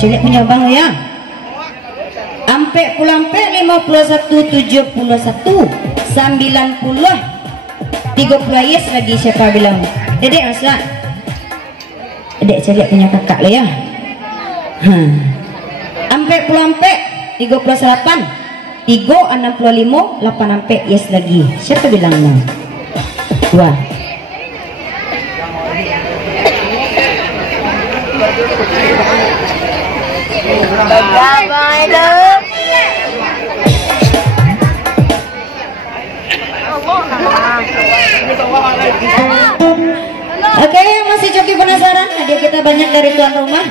cilik punya bang ya. Ampe pulampe 51 71 90 30 yes lagi siapa bilang? Dedek masa. Dedek cilik punya kakak lah ya. Ampe pulampe 38 3 65 8 ampe yes lagi. Siapa bilang no? Wah. Oke, yang masih coki penasaran, hadiah kita banyak dari tuan rumah.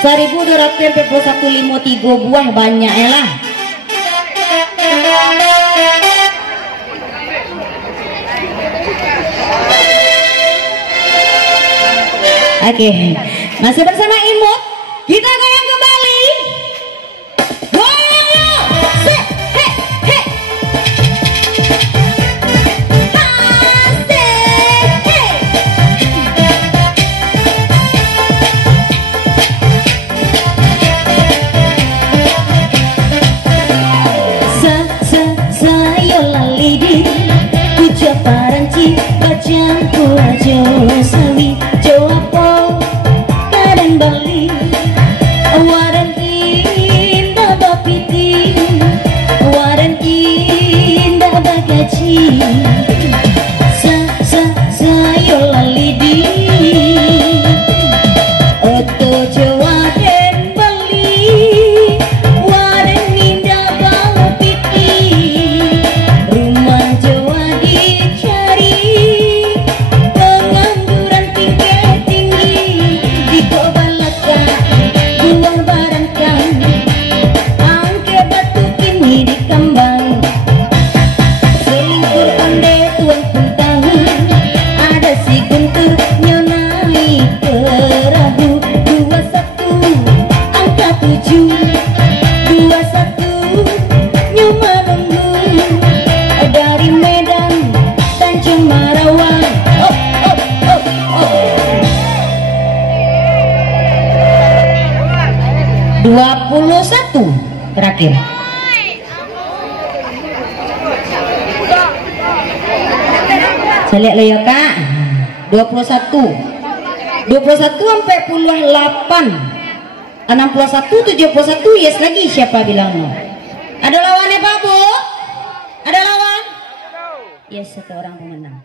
1241 buah banyak ya lah. Oke, masih bersama Imut, kita goyang kembali. Goyang yuk, he he he. Sayo lalidi, puja paranci, bacang aja sawi, jawapo kadang bali, waran indah bapiti, waran indah bagaci. Sayo lalidi, oto jawa dan bali, waran indah bapiti, rumah jawa dicari, pengangguran tingkat tinggi, di kebalakan buang barangkan, angke batu kini dikembang, selingkur onde tuan pun tahu, ada si guntur nyonai perahu, 21 angka 7 21 nyuma nunggu dari Medan Tanjung Marawang. Oh oh oh oh. 21 terakhir. Saya lihat ya kak. 21 sampai puluh 8 61 71 yes lagi siapa bilang no? Ada lawannya Pak Bu? Ada lawan? Yes, satu orang pemenang.